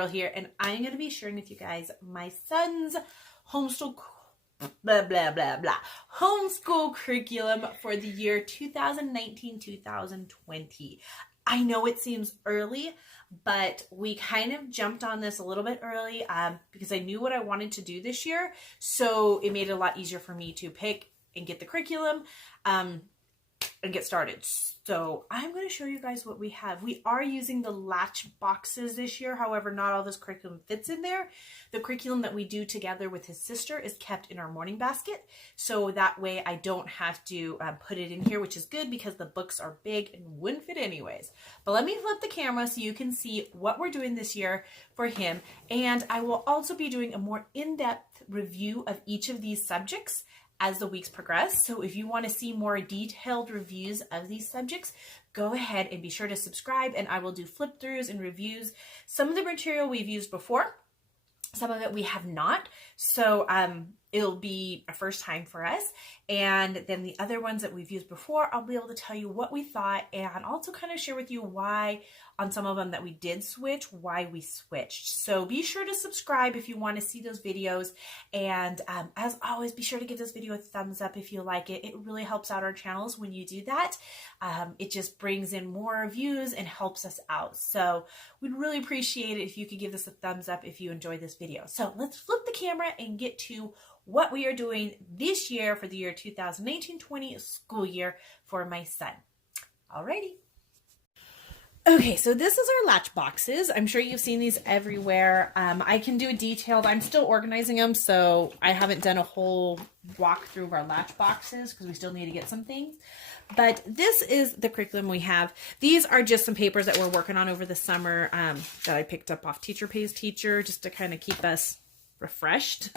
girl here, and I'm going to be sharing with you guys my son's homeschool homeschool curriculum for the year 2019-2020. I know it seems early, but we kind of jumped on this a little bit early because I knew what I wanted to do this year, so it made it a lot easier for me to pick and get the curriculum and get started. So I'm going to show you guys what we have. We are using the latch boxes this year. However, not all this curriculum fits in there. The curriculum that we do together with his sister is kept in our morning basket. So that way I don't have to put it in here, which is good because the books are big and wouldn't fit anyways. But let me flip the camera so you can see what we're doing this year for him. And I will also be doing a more in-depth review of each of these subjects as the weeks progress. So if you want to see more detailed reviews of these subjects, go ahead and be sure to subscribe, and I will do flip throughs and reviews. Some of the material we've used before, some of it we have not. So it'll be a first time for us. And then the other ones that we've used before, I'll be able to tell you what we thought and also kind of share with you why on some of them that we did switch, why we switched. So be sure to subscribe if you want to see those videos. And as always, be sure to give this video a thumbs up if you like it. It really helps out our channels when you do that. It just brings in more views and helps us out. So we'd really appreciate it if you could give this a thumbs up if you enjoyed this video. So let's flip the camera and get to what we are doing this year for the year 2019-20 school year for my son. Alrighty. Okay, so this is our latch boxes. I'm sure you've seen these everywhere. I can do a detailed, I'm still organizing them, so I haven't done a whole walkthrough of our latch boxes because we still need to get some things. But this is the curriculum we have. These are just some papers that we're working on over the summer that I picked up off Teacher Pays Teacher just to kind of keep us refreshed.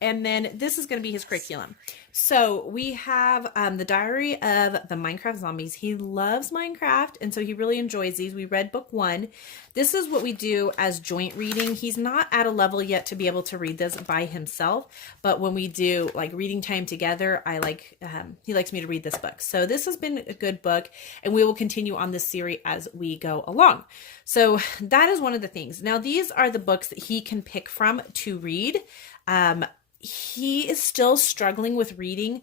And then this is going to be his curriculum. So we have the Diary of the Minecraft Zombies. He loves Minecraft, and so he really enjoys these. We read book 1. This is what we do as joint reading. He's not at a level yet to be able to read this by himself, but when we do like reading time together, I like he likes me to read this book. So this has been a good book, and we will continue on this series as we go along. So that is one of the things. Now these are the books that he can pick from to read. He is still struggling with reading,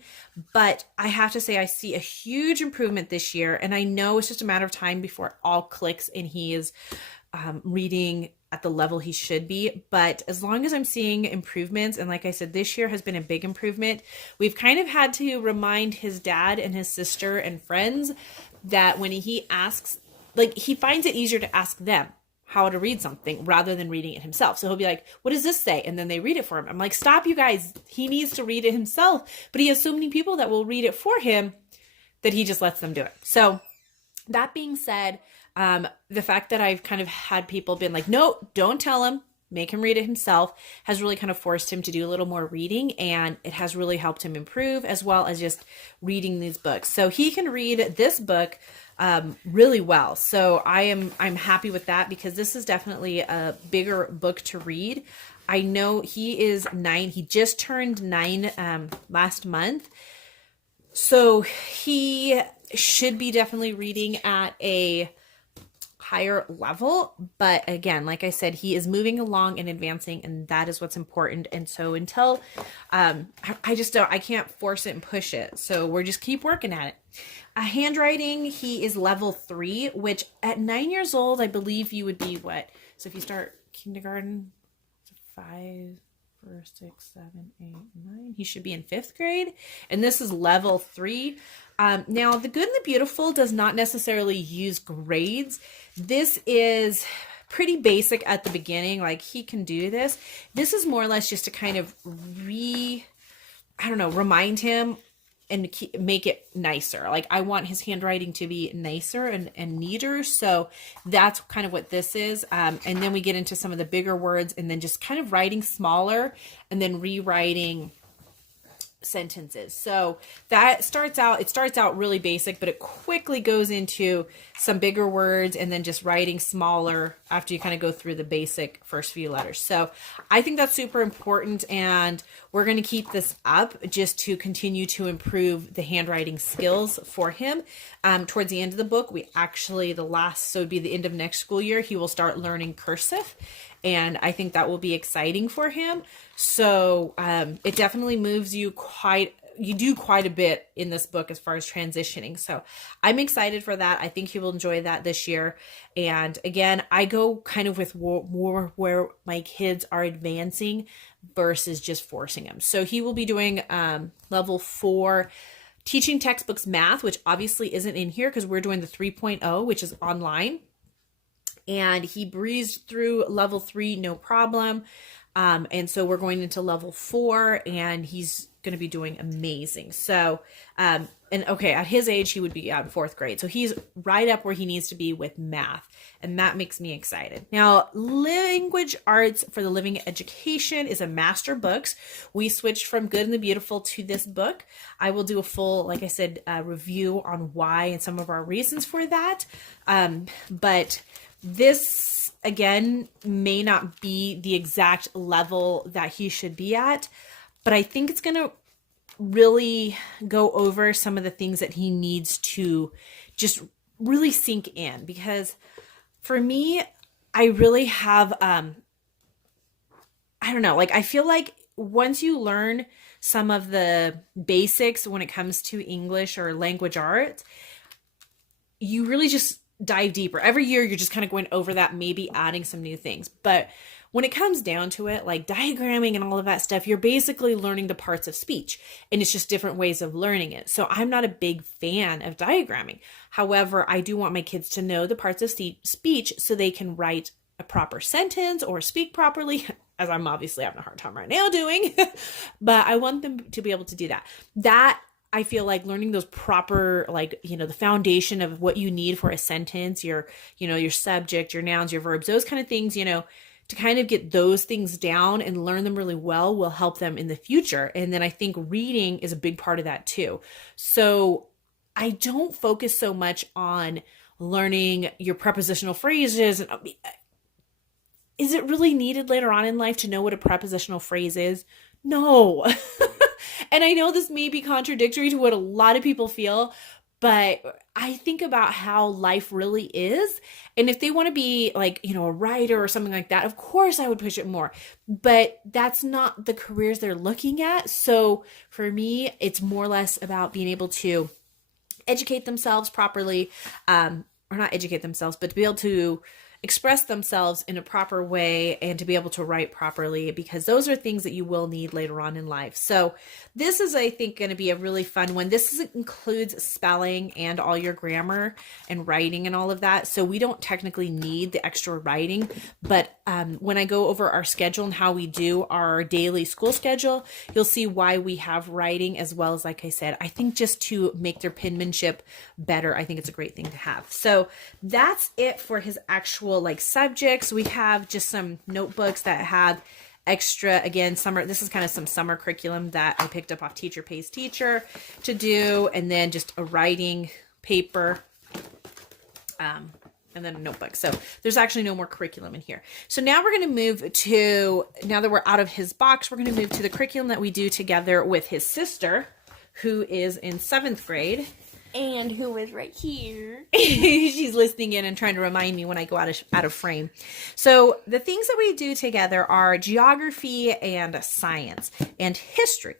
but I have to say I see a huge improvement this year, and I know it's just a matter of time before it all clicks and he is reading at the level he should be. But as long as I'm seeing improvements, and like I said, this year has been a big improvement, we've kind of had to remind his dad and his sister and friends that when he asks, like, he finds it easier to ask them how to read something rather than reading it himself. So he'll be like, what does this say? And then they read it for him. I'm like, stop, you guys. He needs to read it himself. But he has so many people that will read it for him that he just lets them do it. So that being said, the fact that I've kind of had people been like, no, don't tell him, make him read it himself, has really kind of forced him to do a little more reading, and it has really helped him improve, as well as just reading these books. So he can read this book really well. So I'm happy with that because this is definitely a bigger book to read. I know he is 9. He just turned 9 last month. So he should be definitely reading at a higher level, but again, like I said, he is moving along and advancing, and that is what's important. And so until I can't force it and push it, so we're just keep working at it. Handwriting, he is level 3, which at 9 years old, I believe you would be what? So if you start kindergarten, 5, 4, 6, 7, 8, 9, he should be in 5th grade, and this is level 3. Now, The Good and the Beautiful does not necessarily use grades. This is pretty basic at the beginning, like he can do this. This is more or less just to kind of remind him and make it nicer. Like I want his handwriting to be nicer and neater. So that's kind of what this is. And then we get into some of the bigger words and then just kind of writing smaller and then rewriting sentences. So it starts out really basic, but it quickly goes into some bigger words and then just writing smaller after you kind of go through the basic first few letters. So I think that's super important, and we're going to keep this up just to continue to improve the handwriting skills for him. Towards the end of the book, so it would be the end of next school year, he will start learning cursive. And I think that will be exciting for him. So it definitely moves you do quite a bit in this book as far as transitioning. So I'm excited for that. I think he will enjoy that this year. And again, I go kind of with more where my kids are advancing versus just forcing them. So he will be doing level 4 teaching textbooks math, which obviously isn't in here because we're doing the 3.0, which is online. And he breezed through level 3, no problem. And so we're going into level 4, and he's going to be doing amazing. So, at his age, he would be in 4th grade. So he's right up where he needs to be with math. And that makes me excited. Now, language arts for the living education is a master books. We switched from Good and the Beautiful to this book. I will do a full, like I said, review on why and some of our reasons for that. But this, again, may not be the exact level that he should be at, but I think it's going to really go over some of the things that he needs to just really sink in. Because for me, I really have, I don't know, I feel like once you learn some of the basics when it comes to English or language arts, you really just dive deeper. Every year, you're just kind of going over that, maybe adding some new things. But when it comes down to it, like diagramming and all of that stuff, you're basically learning the parts of speech, and it's just different ways of learning it. So I'm not a big fan of diagramming. However, I do want my kids to know the parts of speech so they can write a proper sentence or speak properly, as I'm obviously having a hard time right now doing, but I want them to be able to do that. I feel like learning those proper, the foundation of what you need for a sentence, your subject, your nouns, your verbs, those kind of things, to kind of get those things down and learn them really well will help them in the future. And then I think reading is a big part of that too. So I don't focus so much on learning your prepositional phrases. Is it really needed later on in life to know what a prepositional phrase is? No. And I know this may be contradictory to what a lot of people feel, but I think about how life really is. And if they want to be a writer or something like that, of course I would push it more. But that's not the careers they're looking at. So for me, it's more or less about being able to educate themselves properly, or not educate themselves, but to be able to express themselves in a proper way and to be able to write properly, because those are things that you will need later on in life. So this is, I think, going to be a really fun one. This includes spelling and all your grammar and writing and all of that. So we don't technically need the extra writing, but when I go over our schedule and how we do our daily school schedule, you'll see why we have writing as well as, like I said, I think just to make their penmanship better, I think it's a great thing to have. So that's it for his actual subjects. We have just some notebooks that have extra, again, summer. This is kind of some summer curriculum that I picked up off Teacher Pays Teacher to do, and then just a writing paper, and then a notebook. So there's actually no more curriculum in here. So now we're going to move to, now that we're out of his box, we're going to move to the curriculum that we do together with his sister, who is in 7th grade. And who is right here. She's listening in and trying to remind me when I go out of frame. So the things that we do together are geography and science and history.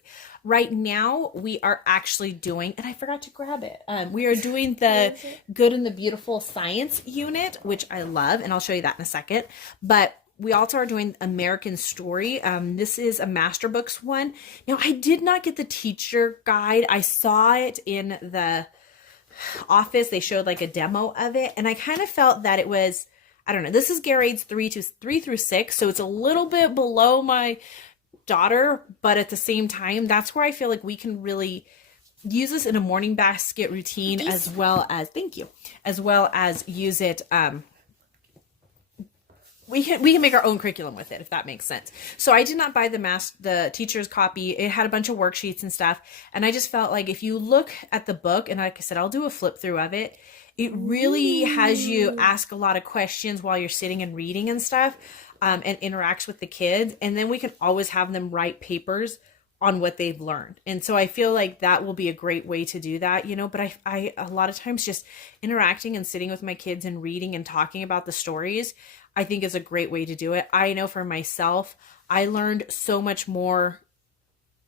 Right now, we are actually doing, and I forgot to grab it. We are doing the Good and the Beautiful science unit, which I love, and I'll show you that in a second. But we also are doing American Story. This is a Master Books one. Now, I did not get the teacher guide. I saw it in the office. They showed a demo of it, and I kind of felt that it was, I don't know, this is grades 3 through 6, so it's a little bit below my daughter, but at the same time, that's where I feel like we can really use this in a morning basket routine, as well as, thank you, as well as use it we can make our own curriculum with it, if that makes sense. So I did not buy the teacher's copy. It had a bunch of worksheets and stuff. And I just felt like if you look at the book, and like I said, I'll do a flip through of it. It really has you ask a lot of questions while you're sitting and reading and stuff, and interacts with the kids. And then we can always have them write papers on what they've learned. And so I feel like that will be a great way to do that, but I a lot of times just interacting and sitting with my kids and reading and talking about the stories, I think is a great way to do it. I know for myself, I learned so much more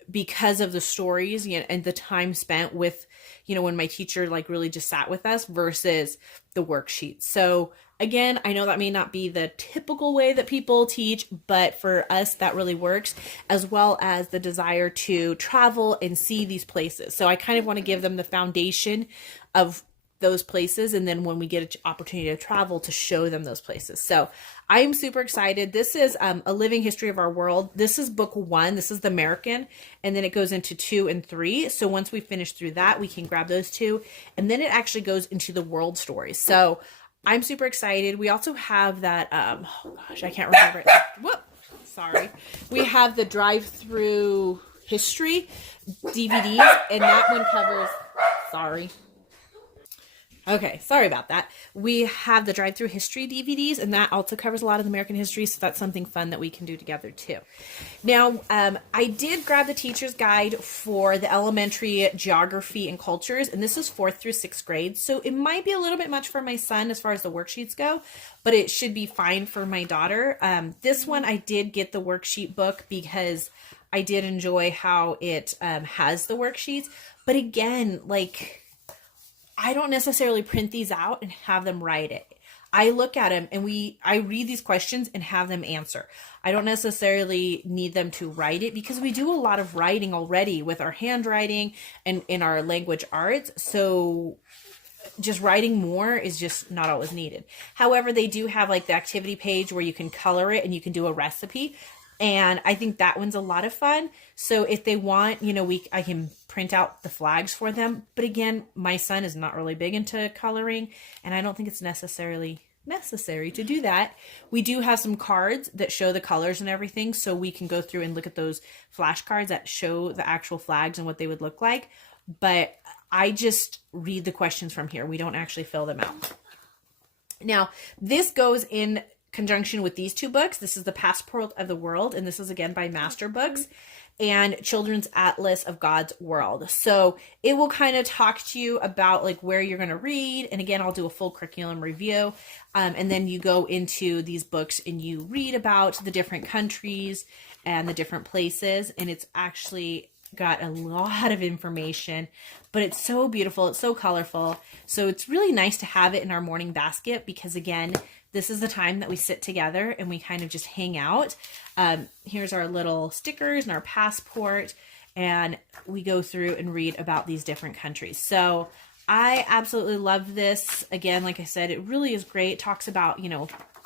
because of the stories, and the time spent with, when my teacher like really just sat with us versus the worksheets. So again, I know that may not be the typical way that people teach, but for us, that really works, as well as the desire to travel and see these places. So I kind of want to give them the foundation of those places, and then when we get an opportunity to travel, to show them those places. So I'm super excited. This is A Living History of Our World. This is book 1. This is the American, and then it goes into 2 and 3. So once we finish through that, we can grab those 2, and then it actually goes into the world stories. So I'm super excited. We also have that, oh gosh, I can't remember it. Whoop, sorry. We have the drive-through history DVDs, and that one covers, sorry. Okay, sorry about that. We have the drive-through history DVDs, and that also covers a lot of American history, so that's something fun that we can do together too. Now, I did grab the teacher's guide for the elementary geography and cultures, and this is 4th through 6th grade, so it might be a little bit much for my son as far as the worksheets go, but it should be fine for my daughter. This one, I did get the worksheet book because I did enjoy how it has the worksheets, but again, like, I don't necessarily print these out and have them write it. I look at them and I read these questions and have them answer. I don't necessarily need them to write it because we do a lot of writing already with our handwriting and in our language arts. So just writing more is just not always needed. However, they do have like the activity page where you can color it and you can do a recipe. And I think that one's a lot of fun. So if they want, I can print out the flags for them. But again, my son is not really big into coloring, and I don't think it's necessarily necessary to do that. We do have some cards that show the colors and everything, so we can go through and look at those flashcards that show the actual flags and what they would look like. But I just read the questions from here. We don't actually fill them out. Now, this goes in conjunction with these 2 books. This is The Passport of the World, and this is again by Master Books, and Children's Atlas of God's World. So it will kind of talk to you about like where you're going to read. And again, I'll do a full curriculum review. And then you go into these books and you read about the different countries and the different places. And it's actually got a lot of information, but it's so beautiful. It's so colorful. So it's really nice to have it in our morning basket because again, this is the time that we sit together and we kind of just hang out. Here's our little stickers and our passport, and we go through and read about these different countries. So I absolutely love this. Again, like I said, it really is great. It talks about,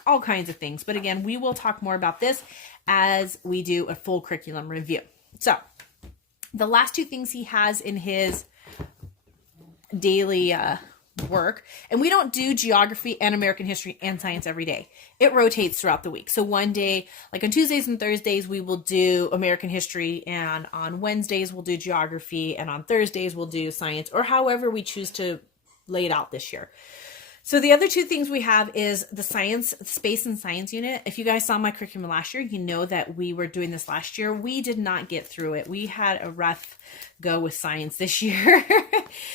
all kinds of things. But again, we will talk more about this as we do a full curriculum review. So the last 2 things he has in his daily work, and we don't do geography and American history and science every day. It rotates throughout the week. So one day, like on Tuesdays and Thursdays, we will do American history, and on Wednesdays we'll do geography, and on Thursdays we'll do science, or however we choose to lay it out this year. So the other 2 things we have is the space and science unit. If you guys saw my curriculum last year, you know that we were doing this last year. We did not get through it. We had a rough go with science this year.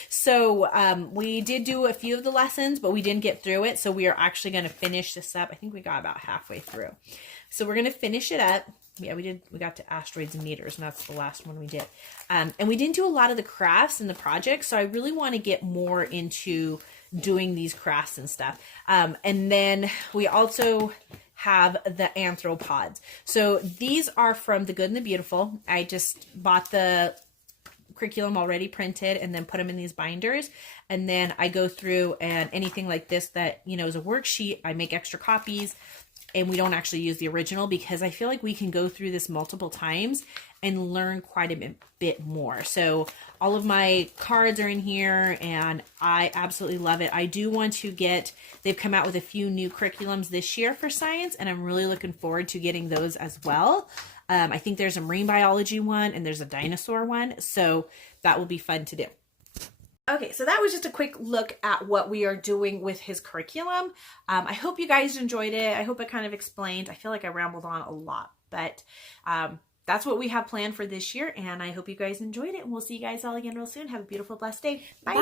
So we did do a few of the lessons, but we didn't get through it. So we are actually going to finish this up. I think we got about halfway through. So we're going to finish it up. Yeah, we got to asteroids and meters, and that's the last one we did. And we didn't do a lot of the crafts and the projects, so I really want to get more into doing these crafts and stuff. And then we also have the anthropods. So these are from The Good and the Beautiful. I just bought the curriculum already printed and then put them in these binders. And then I go through, and anything like this that, is a worksheet, I make extra copies and we don't actually use the original, because I feel like we can go through this multiple times and learn quite a bit more. So all of my cards are in here and I absolutely love it. I do want to get, they've come out with a few new curriculums this year for science, and I'm really looking forward to getting those as well. I think there's a marine biology one and there's a dinosaur one, so that will be fun to do. Okay, so that was just a quick look at what we are doing with his curriculum. I hope you guys enjoyed it. I hope it kind of explained. I feel like I rambled on a lot, but that's what we have planned for this year, and I hope you guys enjoyed it, and we'll see you guys all again real soon. Have a beautiful, blessed day. Bye. Bye.